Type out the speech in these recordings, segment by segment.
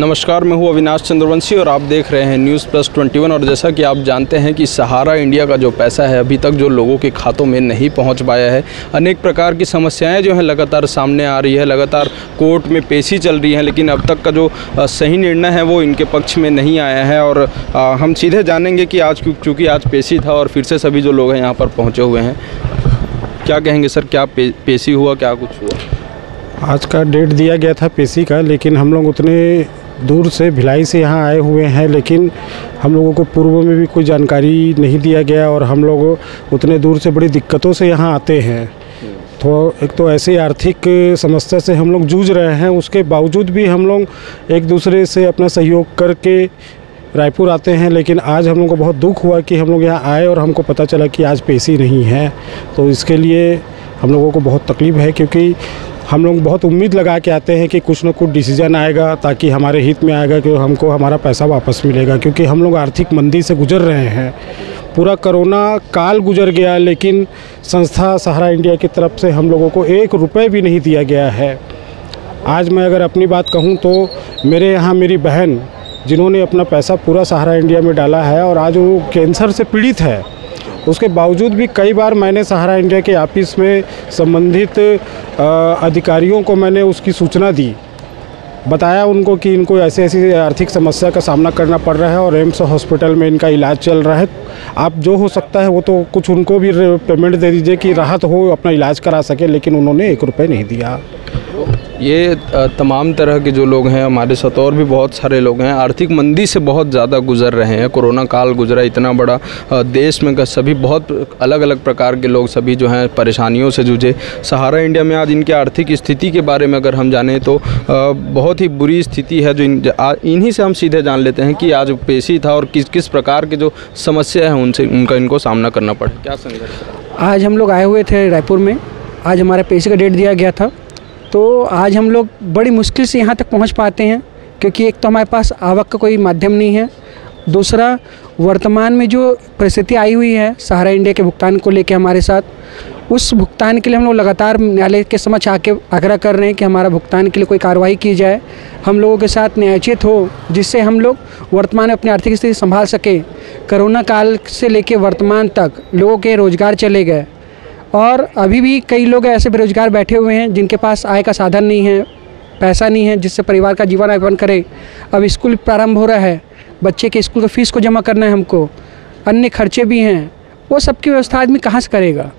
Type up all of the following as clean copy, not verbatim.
नमस्कार, मैं हूं अविनाश चंद्रवंशी और आप देख रहे हैं न्यूज़ प्लस 21। और जैसा कि आप जानते हैं कि सहारा इंडिया का जो पैसा है अभी तक जो लोगों के खातों में नहीं पहुंच पाया है। अनेक प्रकार की समस्याएं जो हैं लगातार सामने आ रही है, लगातार कोर्ट में पेशी चल रही है, लेकिन अब तक का जो सही निर्णय है वो इनके पक्ष में नहीं आया है। और हम सीधे जानेंगे कि आज चूँकि आज पेशी था और फिर से सभी जो लोग हैं यहाँ पर पहुँचे हुए हैं, क्या कहेंगे सर, क्या पेशी हुआ, क्या कुछ हुआ? आज का डेट दिया गया था पेशी का, लेकिन हम लोग उतने दूर से भिलाई से यहाँ आए हुए हैं, लेकिन हम लोगों को पूर्व में भी कोई जानकारी नहीं दिया गया और हम लोग उतने दूर से बड़ी दिक्कतों से यहाँ आते हैं। तो एक तो ऐसे आर्थिक समस्या से हम लोग जूझ रहे हैं, उसके बावजूद भी हम लोग एक दूसरे से अपना सहयोग करके रायपुर आते हैं। लेकिन आज हम लोग को बहुत दुख हुआ कि हम लोग यहाँ आए और हमको पता चला कि आज पेशी नहीं है। तो इसके लिए हम लोगों को बहुत तकलीफ़ है, क्योंकि हम लोग बहुत उम्मीद लगा के आते हैं कि कुछ न कुछ डिसीजन आएगा ताकि हमारे हित में आएगा कि हमको हमारा पैसा वापस मिलेगा, क्योंकि हम लोग आर्थिक मंदी से गुजर रहे हैं। पूरा कोरोना काल गुजर गया, लेकिन संस्था सहारा इंडिया की तरफ से हम लोगों को 1 रुपये भी नहीं दिया गया है। आज मैं अगर अपनी बात कहूँ तो मेरे यहाँ मेरी बहन, जिन्होंने अपना पैसा पूरा सहारा इंडिया में डाला है और आज वो कैंसर से पीड़ित है, उसके बावजूद भी कई बार मैंने सहारा इंडिया के ऑफिस में संबंधित अधिकारियों को मैंने उसकी सूचना दी, बताया उनको कि इनको ऐसे ऐसी आर्थिक समस्या का सामना करना पड़ रहा है और एम्स हॉस्पिटल में इनका इलाज चल रहा है। आप जो हो सकता है वो तो कुछ उनको भी पेमेंट दे दीजिए कि राहत हो, अपना इलाज करा सके, लेकिन उन्होंने 1 रुपये नहीं दिया। ये तमाम तरह के जो लोग हैं हमारे साथ और भी बहुत सारे लोग हैं, आर्थिक मंदी से बहुत ज़्यादा गुजर रहे हैं। कोरोना काल गुजरा, इतना बड़ा देश में का सभी बहुत अलग अलग प्रकार के लोग सभी जो हैं परेशानियों से जूझे। सहारा इंडिया में आज इनके आर्थिक स्थिति के बारे में अगर हम जानें तो बहुत ही बुरी स्थिति है। जो इन्हीं से हम सीधे जान लेते हैं कि आज पेशी था और किस किस प्रकार के जो समस्या है उनसे इनको सामना करना पड़ा। क्या संघर्ष? आज हम लोग आए हुए थे रायपुर में, आज हमारा पेशी का डेट दिया गया था। तो आज हम लोग बड़ी मुश्किल से यहाँ तक पहुँच पाते हैं, क्योंकि एक तो हमारे पास आवक का कोई माध्यम नहीं है, दूसरा वर्तमान में जो परिस्थिति आई हुई है सहारा इंडिया के भुगतान को लेकर हमारे साथ, उस भुगतान के लिए हम लोग लगातार न्यायालय के समक्ष आके आग्रह कर रहे हैं कि हमारा भुगतान के लिए कोई कार्रवाई की जाए, हम लोगों के साथ न्यायोचित हो, जिससे हम लोग वर्तमान में अपनी आर्थिक स्थिति संभाल सके। कोरोना काल से लेकर वर्तमान तक लोगों के रोज़गार चले गए और अभी भी कई लोग ऐसे बेरोजगार बैठे हुए हैं जिनके पास आय का साधन नहीं है, पैसा नहीं है जिससे परिवार का जीवन यापन करे। अब स्कूल प्रारंभ हो रहा है, बच्चे के स्कूल का फीस को जमा करना है हमको, अन्य खर्चे भी हैं, वो सब की व्यवस्था आदमी कहाँ से करेगा।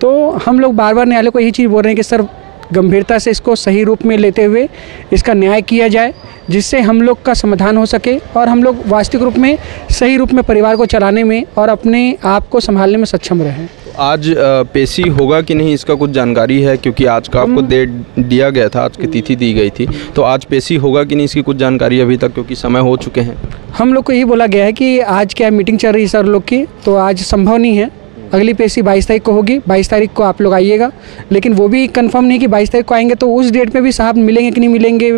तो हम लोग बार बार न्यायालय को यही चीज़ बोल रहे हैं कि सर गंभीरता से इसको सही रूप में लेते हुए इसका न्याय किया जाए, जिससे हम लोग का समाधान हो सके और हम लोग वास्तविक रूप में सही रूप में परिवार को चलाने में और अपने आप को संभालने में सक्षम रहें। आज पेशी होगा कि नहीं इसका कुछ जानकारी है? क्योंकि आज का आपको डेट दिया गया था, आज की तिथि दी गई थी, तो आज पेशी होगा कि नहीं इसकी कुछ जानकारी अभी तक, क्योंकि समय हो चुके हैं? हम लोग को यही बोला गया है कि आज क्या मीटिंग चल रही है सर लोग की, तो आज संभव नहीं है। अगली पेशी 22 तारीख को होगी, 22 तारीख को आप लोग आइएगा, लेकिन वो भी कंफर्म नहीं कि 22 तारीख को आएंगे तो उस डेट में भी साहब मिलेंगे कि नहीं मिलेंगे,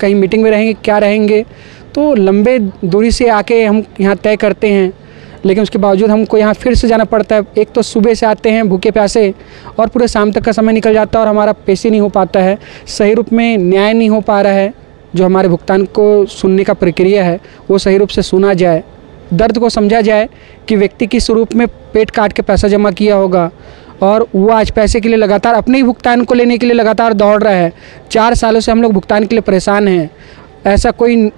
कहीं मीटिंग में रहेंगे, क्या रहेंगे। तो लंबे दूरी से आके हम यहाँ तय करते हैं, लेकिन उसके बावजूद हमको यहाँ फिर से जाना पड़ता है। एक तो सुबह से आते हैं भूखे प्यासे और पूरे शाम तक का समय निकल जाता है और हमारा पेशी नहीं हो पाता है, सही रूप में न्याय नहीं हो पा रहा है। जो हमारे भुगतान को सुनने का प्रक्रिया है वो सही रूप से सुना जाए, दर्द को समझा जाए कि व्यक्ति किस रूप में पेट काट के पैसा जमा किया होगा और वो आज पैसे के लिए लगातार अपने ही भुगतान को लेने के लिए लगातार दौड़ रहा है। 4 सालों से हम लोग भुगतान के लिए परेशान हैं। ऐसा कोई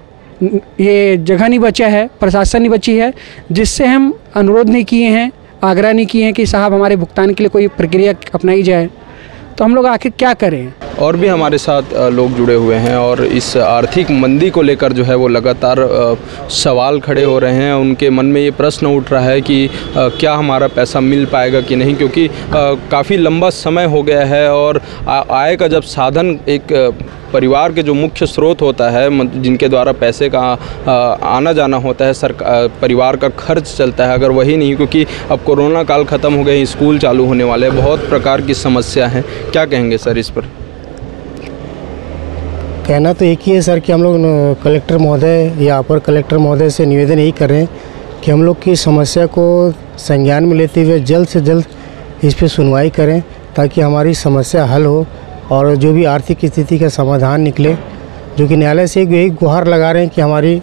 ये जगह नहीं बचा है, प्रशासन नहीं बची है, जिससे हम अनुरोध नहीं किए हैं, आग्रह नहीं किए हैं कि साहब हमारे भुगतान के लिए कोई प्रक्रिया अपनाई जाए। तो हम लोग आखिर क्या करें। और भी हमारे साथ लोग जुड़े हुए हैं और इस आर्थिक मंदी को लेकर जो है वो लगातार सवाल खड़े हो रहे हैं। उनके मन में ये प्रश्न उठ रहा है कि क्या हमारा पैसा मिल पाएगा कि नहीं, क्योंकि काफ़ी लंबा समय हो गया है और आय का जब साधन एक परिवार के जो मुख्य स्रोत होता है, जिनके द्वारा पैसे का आना जाना होता है, परिवार का खर्च चलता है, अगर वही नहीं, क्योंकि अब कोरोना काल ख़त्म हो गए, स्कूल चालू होने वाले, बहुत प्रकार की समस्या हैं। क्या कहेंगे सर इस पर? कहना तो एक ही है सर कि हम लोग कलेक्टर महोदय या अपर कलेक्टर महोदय से निवेदन यही कर रहे हैं कि हम लोग की समस्या को संज्ञान में लेते हुए जल्द से जल्द इस पर सुनवाई करें, ताकि हमारी समस्या हल हो और जो भी आर्थिक स्थिति का समाधान निकले जो कि न्यायालय से यही गुहार लगा रहे हैं कि हमारी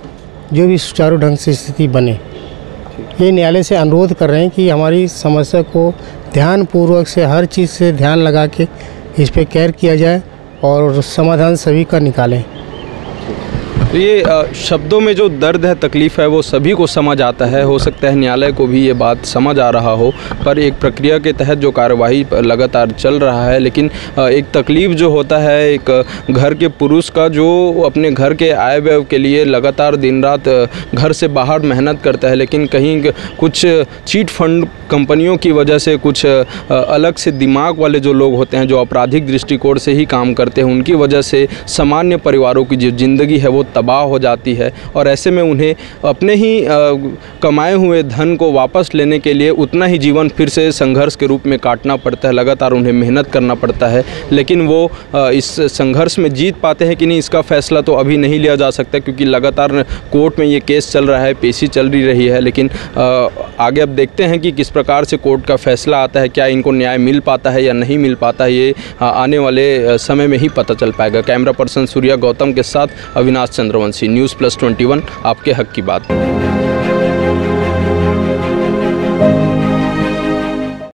जो भी सुचारू ढंग से स्थिति बने। ये न्यायालय से अनुरोध कर रहे हैं कि हमारी समस्या को ध्यानपूर्वक से हर चीज़ से ध्यान लगा के इस पर केयर किया जाए और समाधान सभी का निकालें। तो ये शब्दों में जो दर्द है, तकलीफ़ है, वो सभी को समझ आता है। हो सकता है न्यायालय को भी ये बात समझ आ रहा हो, पर एक प्रक्रिया के तहत जो कार्यवाही लगातार चल रहा है। लेकिन एक तकलीफ़ जो होता है एक घर के पुरुष का, जो अपने घर के आय व्यय के लिए लगातार दिन रात घर से बाहर मेहनत करता है, लेकिन कहीं कुछ चीट फंड कंपनियों की वजह से, कुछ अलग से दिमाग वाले जो लोग होते हैं, जो आपराधिक दृष्टिकोण से ही काम करते हैं, उनकी वजह से सामान्य परिवारों की जो ज़िंदगी है वो तबाह हो जाती है। और ऐसे में उन्हें अपने ही कमाए हुए धन को वापस लेने के लिए उतना ही जीवन फिर से संघर्ष के रूप में काटना पड़ता है। लगातार उन्हें मेहनत करना पड़ता है, लेकिन वो इस संघर्ष में जीत पाते हैं कि नहीं, इसका फैसला तो अभी नहीं लिया जा सकता, क्योंकि लगातार कोर्ट में ये केस चल रहा है, पेशी चल रही है। लेकिन आगे अब देखते हैं कि किस प्रकार से कोर्ट का फैसला आता है, क्या इनको न्याय मिल पाता है या नहीं मिल पाता है, ये आने वाले समय में ही पता चल पाएगा। कैमरा पर्सन सूर्या गौतम के साथ अविनाश चंद्रवंशी, न्यूज़ प्लस 21, आपके हक की बात।